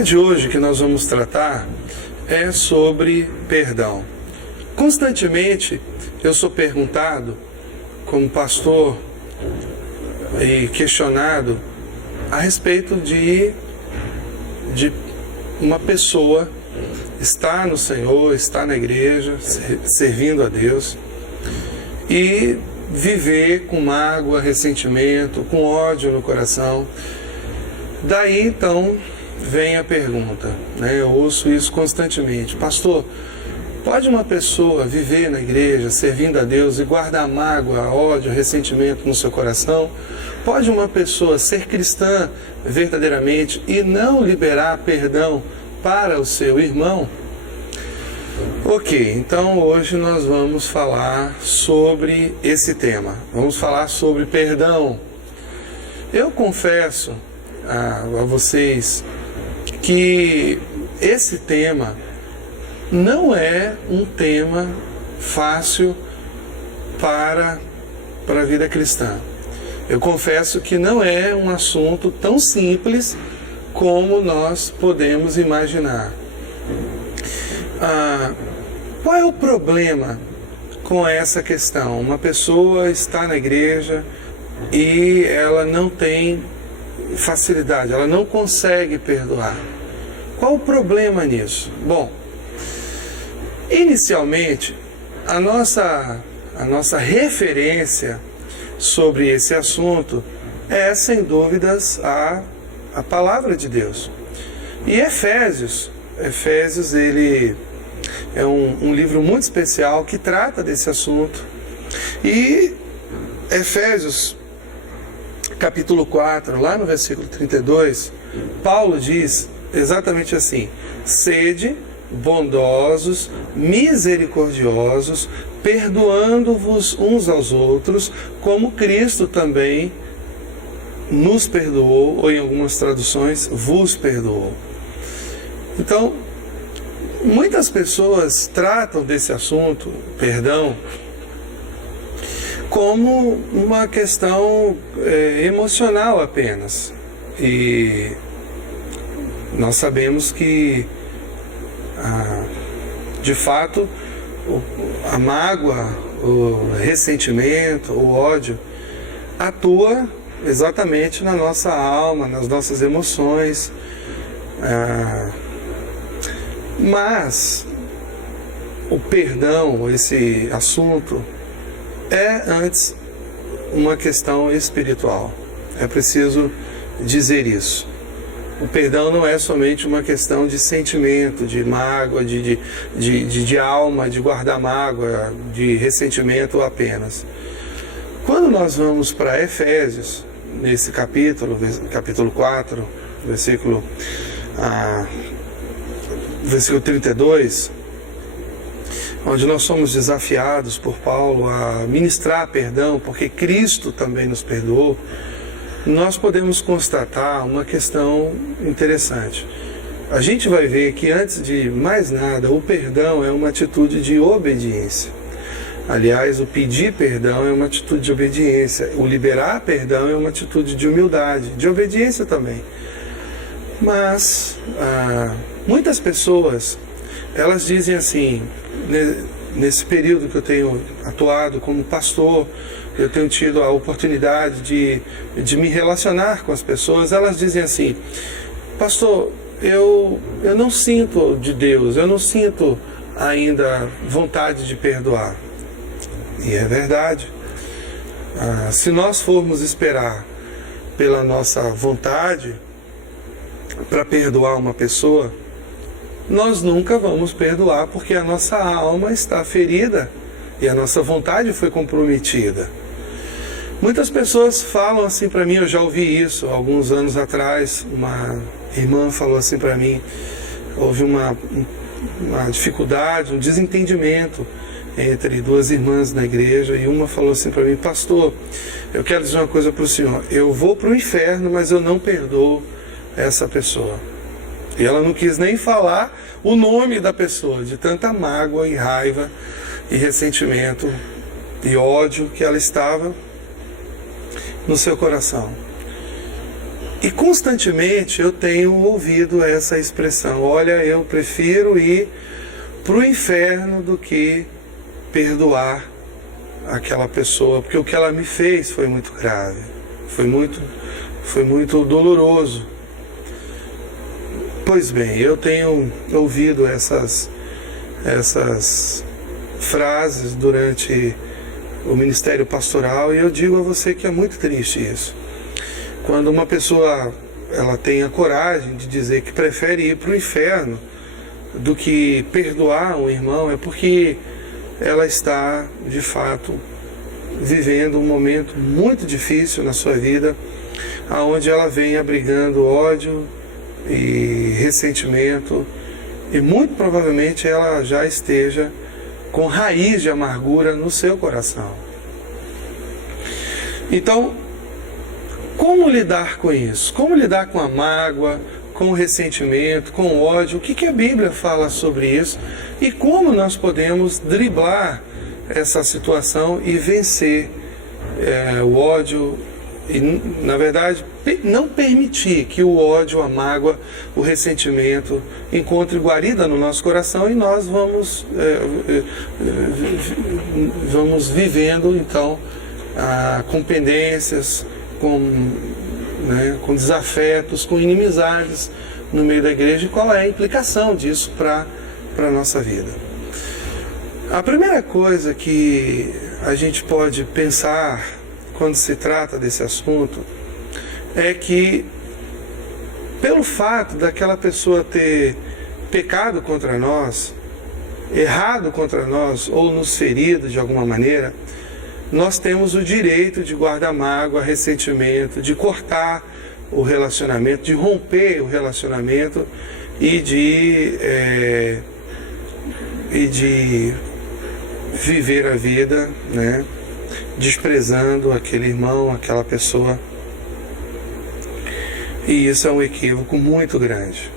tema de hoje que nós vamos tratar é sobre perdão. Constantemente eu sou perguntado, como pastor, e questionado a respeito de uma pessoa estar no Senhor, estar na igreja, servindo a Deus, e viver com mágoa, ressentimento, com ódio no coração. Daí então vem a pergunta, né? Eu ouço isso constantemente: pastor, pode uma pessoa viver na igreja, servindo a Deus, e guardar mágoa, ódio, ressentimento no seu coração? Pode uma pessoa ser cristã verdadeiramente e não liberar perdão para o seu irmão? Ok, então hoje nós vamos falar sobre esse tema. Vamos falar sobre perdão. Eu confesso a vocês que esse tema não é um tema fácil para a vida cristã. Eu confesso que não é um assunto tão simples como nós podemos imaginar. Qual é o problema com essa questão? Uma pessoa está na igreja e ela não tem facilidade, ela não consegue perdoar. Qual o problema nisso? Bom, inicialmente, a nossa referência sobre esse assunto é, sem dúvidas, a palavra de Deus. E Efésios ele é um livro muito especial que trata desse assunto. E Efésios, capítulo 4, lá no versículo 32, Paulo diz exatamente assim: sede bondosos, misericordiosos, perdoando-vos uns aos outros, como Cristo também nos perdoou, ou em algumas traduções, vos perdoou. Então, muitas pessoas tratam desse assunto, perdão, como uma questão emocional apenas. E nós sabemos que, de fato, a mágoa, o ressentimento, o ódio atua exatamente na nossa alma, nas nossas emoções. Mas o perdão, esse assunto, é antes uma questão espiritual. É preciso dizer isso. O perdão não é somente uma questão de sentimento, de mágoa, de alma, de guardar mágoa, de ressentimento apenas. Quando nós vamos para Efésios, nesse capítulo 4, versículo 32, onde nós somos desafiados por Paulo a ministrar perdão, porque Cristo também nos perdoou, nós podemos constatar uma questão interessante. A gente vai ver que, antes de mais nada, o perdão é uma atitude de obediência. Aliás, o pedir perdão é uma atitude de obediência. O liberar perdão é uma atitude de humildade, de obediência também. Mas muitas pessoas, elas dizem assim, nesse período que eu tenho atuado como pastor, eu tenho tido a oportunidade de me relacionar com as pessoas, elas dizem assim: pastor, eu não sinto de Deus, eu não sinto ainda vontade de perdoar. E é verdade. Se nós formos esperar pela nossa vontade para perdoar uma pessoa, nós nunca vamos perdoar, porque a nossa alma está ferida e a nossa vontade foi comprometida. Muitas pessoas falam assim para mim, eu já ouvi isso alguns anos atrás. Uma irmã falou assim para mim: houve uma dificuldade, um desentendimento entre duas irmãs na igreja, e uma falou assim para mim: pastor, eu quero dizer uma coisa para o senhor, eu vou para o inferno, mas eu não perdoo essa pessoa. E ela não quis nem falar o nome da pessoa, de tanta mágoa e raiva e ressentimento e ódio que ela estava no seu coração. E constantemente eu tenho ouvido essa expressão: olha, eu prefiro ir para o inferno do que perdoar aquela pessoa, porque o que ela me fez foi muito grave, foi muito doloroso. Pois bem, eu tenho ouvido essas frases durante o ministério pastoral, e eu digo a você que é muito triste isso. Quando uma pessoa ela tem a coragem de dizer que prefere ir para o inferno do que perdoar um irmão, é porque ela está, de fato, vivendo um momento muito difícil na sua vida, onde ela vem abrigando ódio e ressentimento, e muito provavelmente ela já esteja com raiz de amargura no seu coração. Então, como lidar com isso? Como lidar com a mágoa, com o ressentimento, com o ódio? O que a Bíblia fala sobre isso? E como nós podemos driblar essa situação e vencer o ódio e, na verdade, não permitir que o ódio, a mágoa, o ressentimento encontre guarida no nosso coração, e nós vamos vivendo, então, com pendências, com desafetos, com inimizades no meio da igreja. E qual é a implicação disso para a nossa vida? A primeira coisa que a gente pode pensar quando se trata desse assunto é que, pelo fato daquela pessoa ter pecado contra nós, errado contra nós ou nos ferido de alguma maneira, nós temos o direito de guardar mágoa, ressentimento, de cortar o relacionamento, de romper o relacionamento e de viver a vida, né, desprezando aquele irmão, aquela pessoa. E isso é um equívoco muito grande.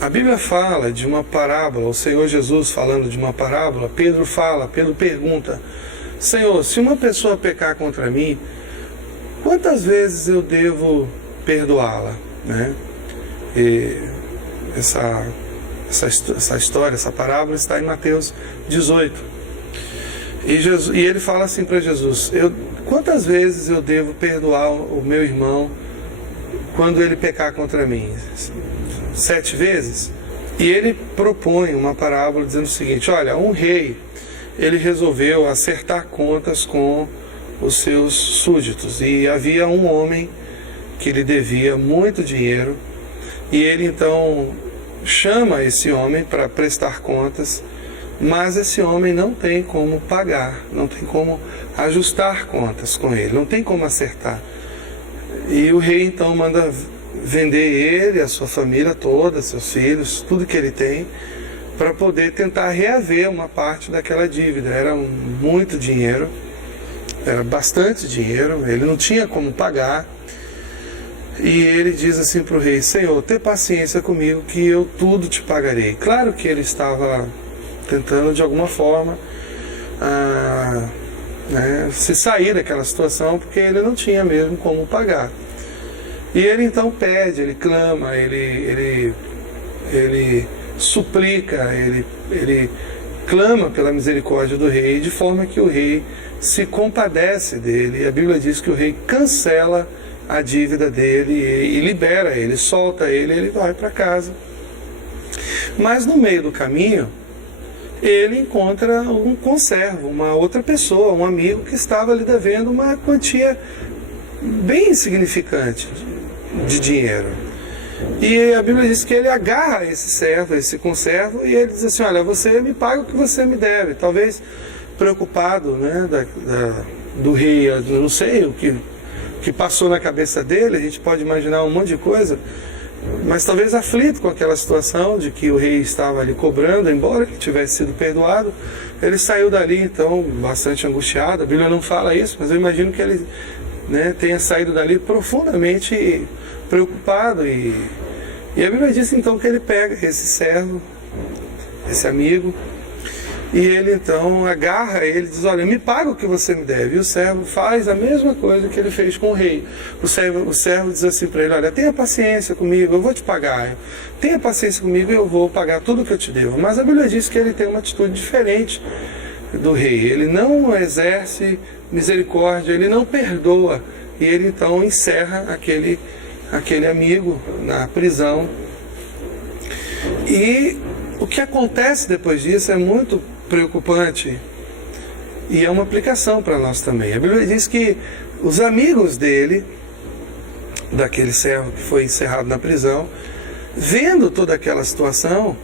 A Bíblia fala de uma parábola, o Senhor Jesus falando de uma parábola, Pedro pergunta: Senhor, se uma pessoa pecar contra mim, quantas vezes eu devo perdoá-la? Né? E essa história, essa parábola está em Mateus 18. E ele fala assim para Jesus: quantas vezes eu devo perdoar o meu irmão quando ele pecar contra mim? 7 vezes? E ele propõe uma parábola dizendo o seguinte: olha, um rei, ele resolveu acertar contas com os seus súditos, e havia um homem que lhe devia muito dinheiro, e ele então chama esse homem para prestar contas, mas esse homem não tem como pagar, não tem como ajustar contas com ele, não tem como acertar. E o rei então manda vender ele, a sua família toda, seus filhos, tudo que ele tem, para poder tentar reaver uma parte daquela dívida. Era muito dinheiro, era bastante dinheiro, ele não tinha como pagar. E ele diz assim para o rei: Senhor, tenha paciência comigo que eu tudo te pagarei. Claro que ele estava tentando de alguma forma se sair daquela situação, porque ele não tinha mesmo como pagar. E ele então pede, ele clama, ele suplica, ele clama pela misericórdia do rei, de forma que o rei se compadece dele. E a Bíblia diz que o rei cancela a dívida dele e libera ele, solta ele, ele vai para casa. Mas no meio do caminho, ele encontra um conservo, uma outra pessoa, um amigo que estava lhe devendo uma quantia bem insignificante de dinheiro. E a Bíblia diz que ele agarra esse conservo, e ele diz assim: olha, você me paga o que você me deve. Talvez preocupado, né, do rei, eu não sei o que passou na cabeça dele, a gente pode imaginar um monte de coisa, mas talvez aflito com aquela situação de que o rei estava ali cobrando, embora ele tivesse sido perdoado, ele saiu dali então bastante angustiado. A Bíblia não fala isso, mas eu imagino que ele, né, tenha saído dali profundamente preocupado. E a Bíblia diz então que ele pega esse servo, esse amigo, E ele então agarra ele e diz: olha, me paga o que você me deve. E o servo faz a mesma coisa que ele fez com o rei. O servo diz assim para ele: olha, tenha paciência comigo, eu vou te pagar. Tenha paciência comigo e eu vou pagar tudo o que eu te devo. Mas a Bíblia diz que ele tem uma atitude diferente do rei. Ele não exerce misericórdia, ele não perdoa. E ele então encerra aquele amigo na prisão. E o que acontece depois disso é muito preocupante e é uma aplicação para nós também. A Bíblia diz que os amigos dele, daquele servo que foi encerrado na prisão, vendo toda aquela situação,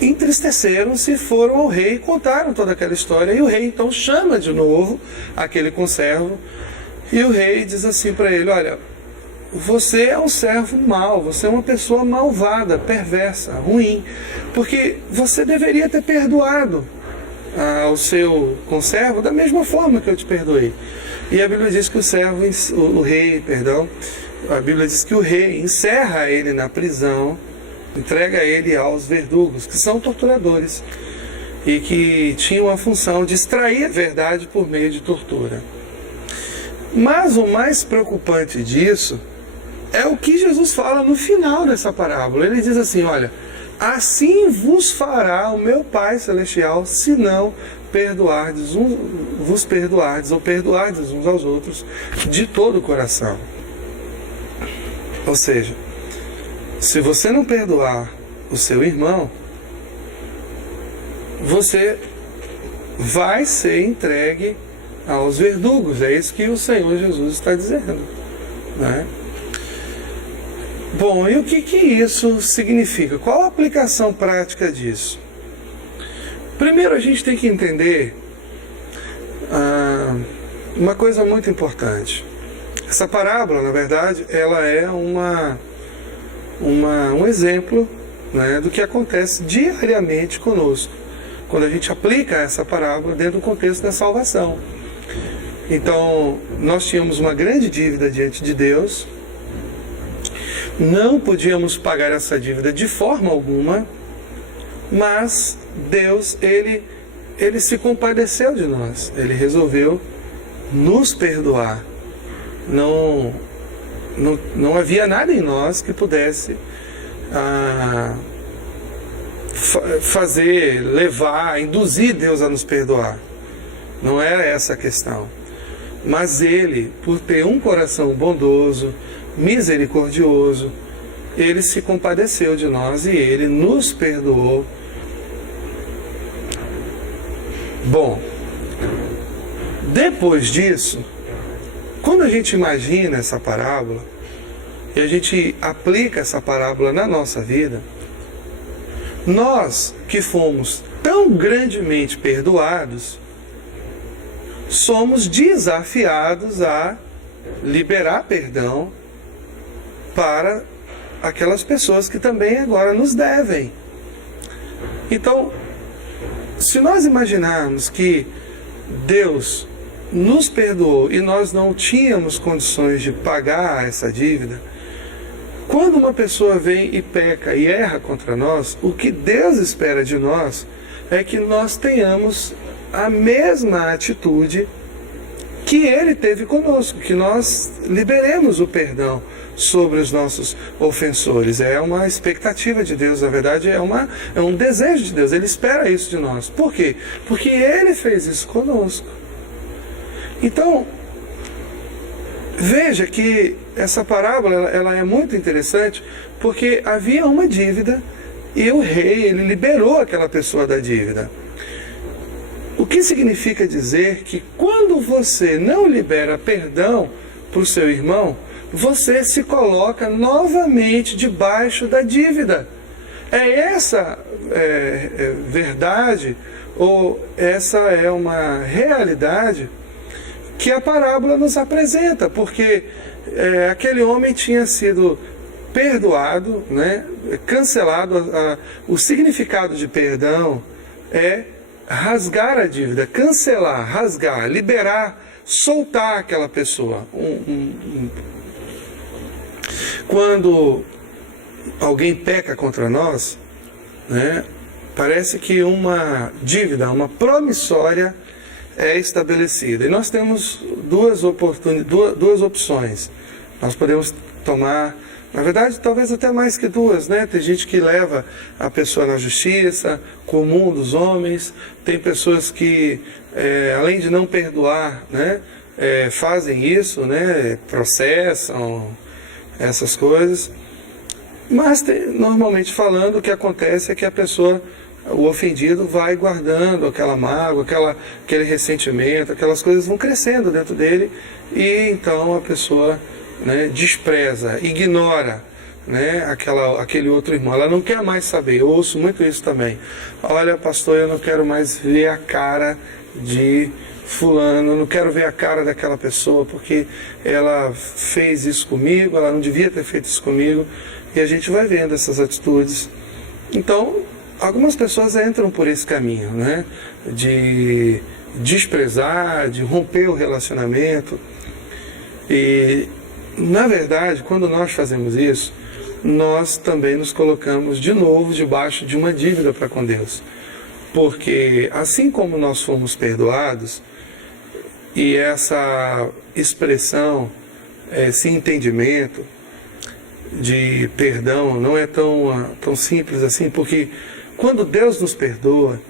entristeceram-se e foram ao rei e contaram toda aquela história. E o rei então chama de novo aquele conservo e o rei diz assim para ele: olha, você é um servo mau, você é uma pessoa malvada, perversa, ruim, porque você deveria ter perdoado ao seu conservo da mesma forma que eu te perdoei. E a Bíblia diz que a Bíblia diz que o rei encerra ele na prisão, entrega ele aos verdugos, que são torturadores, e que tinham a função de extrair a verdade por meio de tortura. Mas o mais preocupante disso é o que Jesus fala no final dessa parábola. Ele diz assim: olha, assim vos fará o meu Pai Celestial, se não vos perdoardes ou perdoardes uns aos outros de todo o coração. Ou seja, se você não perdoar o seu irmão, você vai ser entregue aos verdugos. É isso que o Senhor Jesus está dizendo, né? Bom, e o que isso significa? Qual a aplicação prática disso? Primeiro a gente tem que entender uma coisa muito importante. Essa parábola, na verdade, ela é um exemplo, né, do que acontece diariamente conosco, quando a gente aplica essa parábola dentro do contexto da salvação. Então, nós tínhamos uma grande dívida diante de Deus, não podíamos pagar essa dívida de forma alguma, mas Deus, ele se compadeceu de nós, ele resolveu nos perdoar. Não havia nada em nós que pudesse induzir Deus a nos perdoar. Não era essa a questão. Mas ele, por ter um coração bondoso, misericordioso, ele se compadeceu de nós e ele nos perdoou. Bom, depois disso, quando a gente imagina essa parábola e a gente aplica essa parábola na nossa vida, nós que fomos tão grandemente perdoados, somos desafiados a liberar perdão para aquelas pessoas que também agora nos devem. Então, se nós imaginarmos que Deus nos perdoou e nós não tínhamos condições de pagar essa dívida, quando uma pessoa vem e peca e erra contra nós, o que Deus espera de nós é que nós tenhamos a mesma atitude que Ele teve conosco, que nós liberemos o perdão sobre os nossos ofensores. É uma expectativa de Deus, na verdade é um desejo de Deus, Ele espera isso de nós. Por quê? Porque Ele fez isso conosco. Então, veja que essa parábola ela é muito interessante, porque havia uma dívida e o rei, ele liberou aquela pessoa da dívida. O que significa dizer que quando você não libera perdão para o seu irmão, você se coloca novamente debaixo da dívida. É essa verdade, ou essa é uma realidade que a parábola nos apresenta, porque aquele homem tinha sido perdoado, né, cancelado. O significado de perdão é rasgar a dívida, cancelar, rasgar, liberar, soltar aquela pessoa. Quando alguém peca contra nós, né, Parece que uma dívida, uma promissória é estabelecida. E nós temos duas opções. Nós podemos tomar, na verdade, talvez até mais que duas, né? Tem gente que leva a pessoa na justiça, comum dos homens. Tem pessoas que, além de não perdoar, né, fazem isso, né, processam essas coisas. Mas, normalmente falando, o que acontece é que a pessoa, o ofendido, vai guardando aquela mágoa, aquele ressentimento, aquelas coisas vão crescendo dentro dele, e então a pessoa, né, despreza, ignora, né, aquele outro irmão. Ela não quer mais saber. Eu ouço muito isso também. Olha, pastor, eu não quero mais ver a cara de fulano, não quero ver a cara daquela pessoa, porque ela fez isso comigo, ela não devia ter feito isso comigo. E a gente vai vendo essas atitudes. Então, algumas pessoas entram por esse caminho, né, de desprezar, de romper o relacionamento. E, na verdade, quando nós fazemos isso, nós também nos colocamos de novo debaixo de uma dívida para com Deus. Porque, assim como nós fomos perdoados, e essa expressão, esse entendimento de perdão não é tão simples assim, porque quando Deus nos perdoa,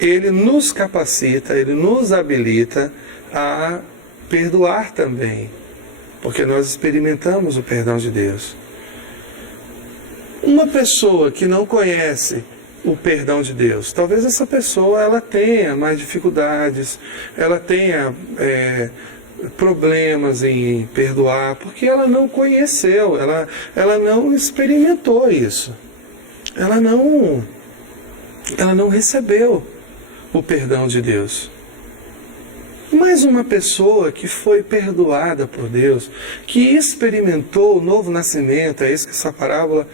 Ele nos capacita, Ele nos habilita a perdoar também, porque nós experimentamos o perdão de Deus. Uma pessoa que não conhece o perdão de Deus, talvez essa pessoa ela tenha mais dificuldades, ela tenha problemas em perdoar, porque ela não conheceu, ela não experimentou isso, ela não recebeu o perdão de Deus. Mas uma pessoa que foi perdoada por Deus, que experimentou o novo nascimento, é isso que essa parábola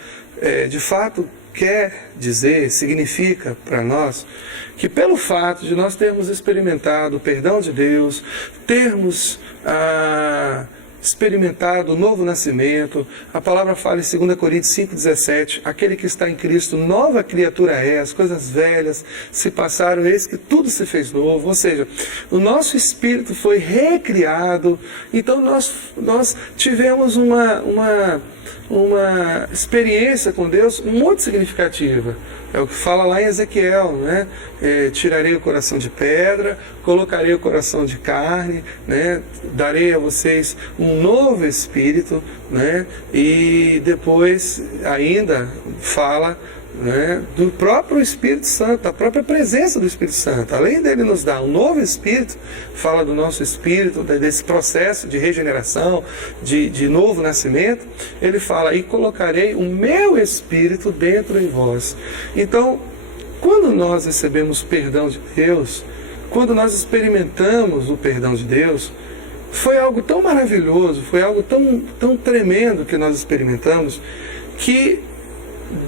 de fato quer dizer, significa para nós, que pelo fato de nós termos experimentado o perdão de Deus, termos experimentado o novo nascimento, a palavra fala em 2 Coríntios 5,17, aquele que está em Cristo, nova criatura é, as coisas velhas se passaram, eis que tudo se fez novo, ou seja, o nosso espírito foi recriado, então nós tivemos uma experiência com Deus muito significativa. É o que fala lá em Ezequiel, né? Tirarei o coração de pedra, colocarei o coração de carne, né? Darei a vocês um novo espírito, né? E depois ainda fala, né, do próprio Espírito Santo, da própria presença do Espírito Santo. Além dele nos dar um novo Espírito, fala do nosso Espírito, desse processo de regeneração, de novo nascimento, ele fala, e colocarei o meu Espírito dentro em vós. Então, quando nós recebemos perdão de Deus, quando nós experimentamos o perdão de Deus, foi algo tão maravilhoso, foi algo tão tremendo que nós experimentamos, que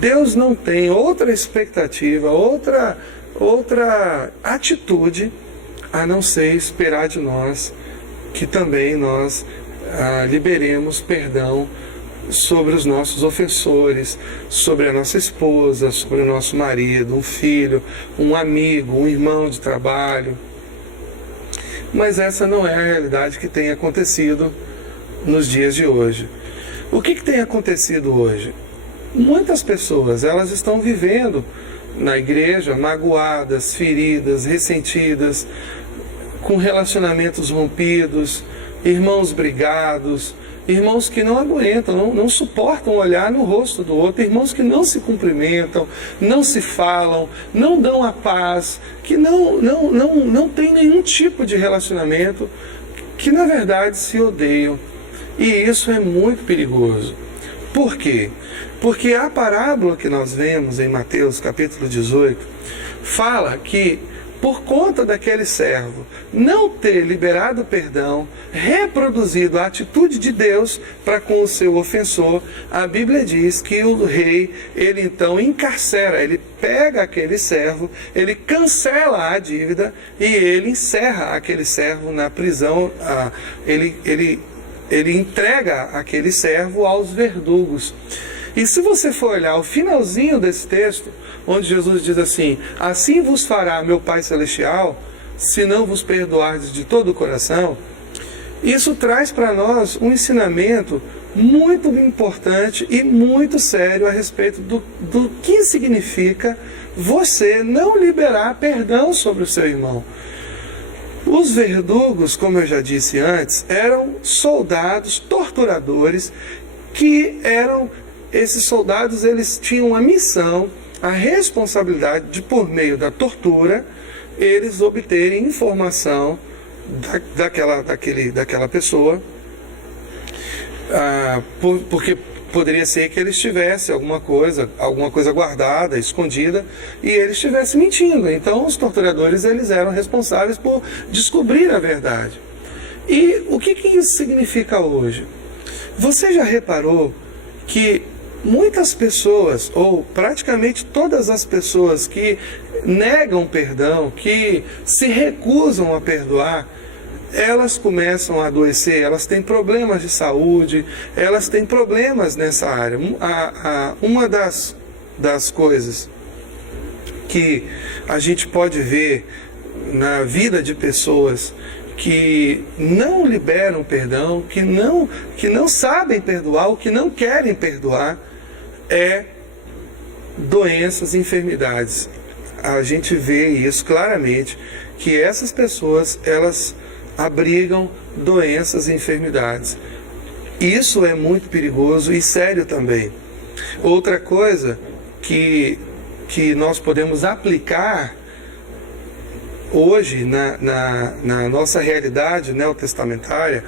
Deus não tem outra expectativa, outra atitude, a não ser esperar de nós que também nós liberemos perdão sobre os nossos ofensores, sobre a nossa esposa, sobre o nosso marido, um filho, um amigo, um irmão de trabalho. Mas essa não é a realidade que tem acontecido nos dias de hoje. O que tem acontecido hoje? Muitas pessoas, elas estão vivendo na igreja magoadas, feridas, ressentidas, com relacionamentos rompidos, irmãos brigados, irmãos que não aguentam, não suportam olhar no rosto do outro, irmãos que não se cumprimentam, não se falam, não dão a paz, que não tem nenhum tipo de relacionamento, que na verdade se odeiam. E isso é muito perigoso. Por quê? Porque a parábola que nós vemos em Mateus capítulo 18 fala que por conta daquele servo não ter liberado perdão, reproduzido a atitude de Deus para com o seu ofensor, a Bíblia diz que o rei, ele então encarcera, ele pega aquele servo, ele cancela a dívida e ele encerra aquele servo na prisão, ele entrega aquele servo aos verdugos. E se você for olhar o finalzinho desse texto, onde Jesus diz assim: assim vos fará meu Pai Celestial, se não vos perdoardes de todo o coração, isso traz para nós um ensinamento muito importante e muito sério a respeito do que significa você não liberar perdão sobre o seu irmão. Os verdugos, como eu já disse antes, eram soldados torturadores esses soldados, eles tinham a missão, a responsabilidade de, por meio da tortura, eles obterem informação daquela pessoa, porque poderia ser que ele tivesse alguma coisa guardada, escondida, e ele estivesse mentindo. Então os torturadores, eles eram responsáveis por descobrir a verdade. E o que isso significa hoje? Você já reparou que muitas pessoas, ou praticamente todas as pessoas que negam perdão, que se recusam a perdoar, elas começam a adoecer, elas têm problemas de saúde, elas têm problemas nessa área. Uma das coisas que a gente pode ver na vida de pessoas que não liberam perdão, que não sabem perdoar, ou que não querem perdoar, é doenças e enfermidades. A gente vê isso claramente, que essas pessoas, elas abrigam doenças e enfermidades. Isso é muito perigoso e sério também. Outra coisa que nós podemos aplicar hoje na nossa realidade neotestamentária,